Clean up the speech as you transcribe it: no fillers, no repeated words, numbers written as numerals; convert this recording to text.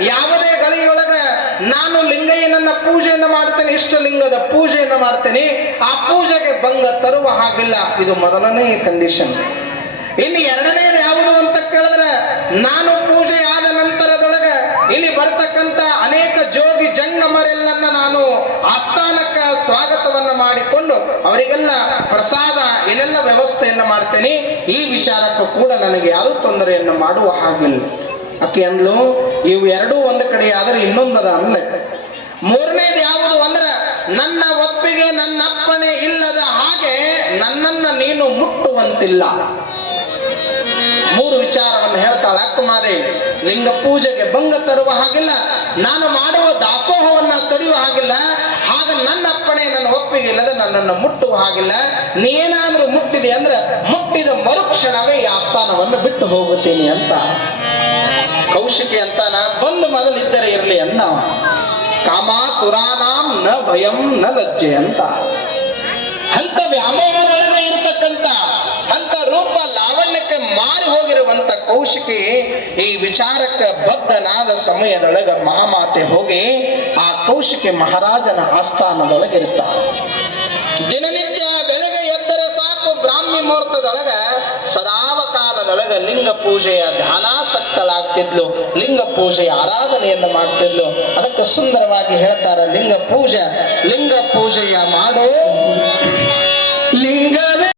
ಯಾವುದೇ ಗಳಿಗೆಯೊಳಗ ನಾನು ಲಿಂಗಯ್ಯನನ್ನ ಪೂಜೆಯನ್ನು ಮಾಡ್ತೇನೆ, ಇಷ್ಟಲಿಂಗದ ಪೂಜೆಯನ್ನು ಮಾಡ್ತೇನೆ, ಆ ಪೂಜೆಗೆ ಭಂಗ ತರುವ ಹಾಗಿಲ್ಲ. ಇದು ಮೊದಲನೇ ಕಂಡೀಷನ್. ಇನ್ನು ಎರಡನೇದು ಯಾವುದು ಅಂತ ಕೇಳಿದ್ರೆ, ನಾನು ಪೂಜೆ ಆದ ನಂತರದೊಳಗ ಇಲ್ಲಿ ಬರ್ತಕ್ಕಂಥ ಅನೇಕ ಜೋಗಿ ಜಂಗಮರೆಲ್ಲನ್ನ ನಾನು ಆಸ್ಥಾನಕ್ಕೆ ಸ್ವಾಗತವನ್ನ ಮಾಡಿಕೊಂಡು ಅವರಿಗೆಲ್ಲ ಪ್ರಸಾದ ಏನೆಲ್ಲ ವ್ಯವಸ್ಥೆಯನ್ನು ಮಾಡ್ತೇನೆ. ಈ ವಿಚಾರಕ್ಕೂ ಕೂಡ ನನಗೆ ಯಾರೂ ತೊಂದರೆಯನ್ನು ಮಾಡುವ ಹಾಗಿಲ್ಲ. ಅಕ್ಕಿ ಅಂದ್ಲು, ಇವು ಎರಡೂ ಒಂದು ಕಡೆ ಆದರೆ ಇನ್ನೊಂದದ ಅಂದ್ಲೆ. ಮೂರನೇದು ಯಾವುದು ಅಂದ್ರೆ, ನನ್ನ ಒಪ್ಪಿಗೆ ನನ್ನ ಅಪ್ಪಣೆ ಇಲ್ಲದ ಹಾಗೆ ನನ್ನನ್ನ ನೀನು ಮುಟ್ಟುವಂತಿಲ್ಲ. ಮೂರು ವಿಚಾರವನ್ನು ಹೇಳ್ತಾಳೆ ಅಕ್ಕಮಾದೇವಿ. ಲಿಂಗ ಪೂಜೆಗೆ ಭಂಗ ತರುವ ಹಾಗಿಲ್ಲ, ನಾನು ಮಾಡುವ ದಾಸೋಹವನ್ನ ತಡೆಯುವ ಹಾಗಿಲ್ಲ, ಹಾಗ ನನ್ನ ಅಪ್ಪಣೆ ನನ್ನ ಒಪ್ಪಿಗೆ ಇಲ್ಲದೆ ನನ್ನನ್ನು ಮುಟ್ಟುವ ಹಾಗಿಲ್ಲ. ನೀನಾದ್ರೂ ಮುಟ್ಟಿದೆ ಅಂದ್ರೆ ಮುಟ್ಟಿದ ಮರುಕ್ಷಣವೇ ಈ ಆಸ್ಥಾನವನ್ನು ಬಿಟ್ಟು ಹೋಗುತ್ತೀನಿ ಅಂತ ಕೌಶಿಕಿ ಅಂತಾನ. ಬಂದು ಮೊದಲಿದ್ದರೆ ಇರಲಿ ಅನ್ನ. ಕಾಮಾತುರಾನಾಂ ನ ಭಯಂ ನ ಲಜ್ಜೆ ಅಂತ. ಅಂತ ವ್ಯಾಮೋಹದೊಳಗೆ ಇರತಕ್ಕಂಥ ಅಂತ ರೂಪ ಲಾವಣ್ಯಕ್ಕೆ ಮಾರಿ ಹೋಗಿರುವಂತ ಕೌಶಿಕಿ ಈ ವಿಚಾರಕ್ಕೆ ಬದ್ಧನಾದ ಸಮಯದೊಳಗ ಮಹಾಮಾತೆ ಹೋಗಿ ಆ ಕೌಶಿಕಿ ಮಹಾರಾಜನ ಆಸ್ಥಾನದೊಳಗಿರುತ್ತ. ದಿನನಿತ್ಯ ಬೆಳಗ್ಗೆ ಎದ್ದರೆ ಸಾಕು, ಬ್ರಾಹ್ಮಿ ಮುಹೂರ್ತದೊಳಗ ಸದಾವಕಾಲದೊಳಗ ಲಿಂಗ ಪೂಜೆಯ ಧ್ಯಾನಾಸಕ್ತಳಾಗ್ತಿದ್ಲು, ಲಿಂಗ ಪೂಜೆಯ ಆರಾಧನೆಯನ್ನು ಮಾಡ್ತಿದ್ಲು. ಅದಕ್ಕೆ ಸುಂದರವಾಗಿ ಹೇಳ್ತಾರ, ಲಿಂಗ ಪೂಜೆಯ ಮಾಡೋ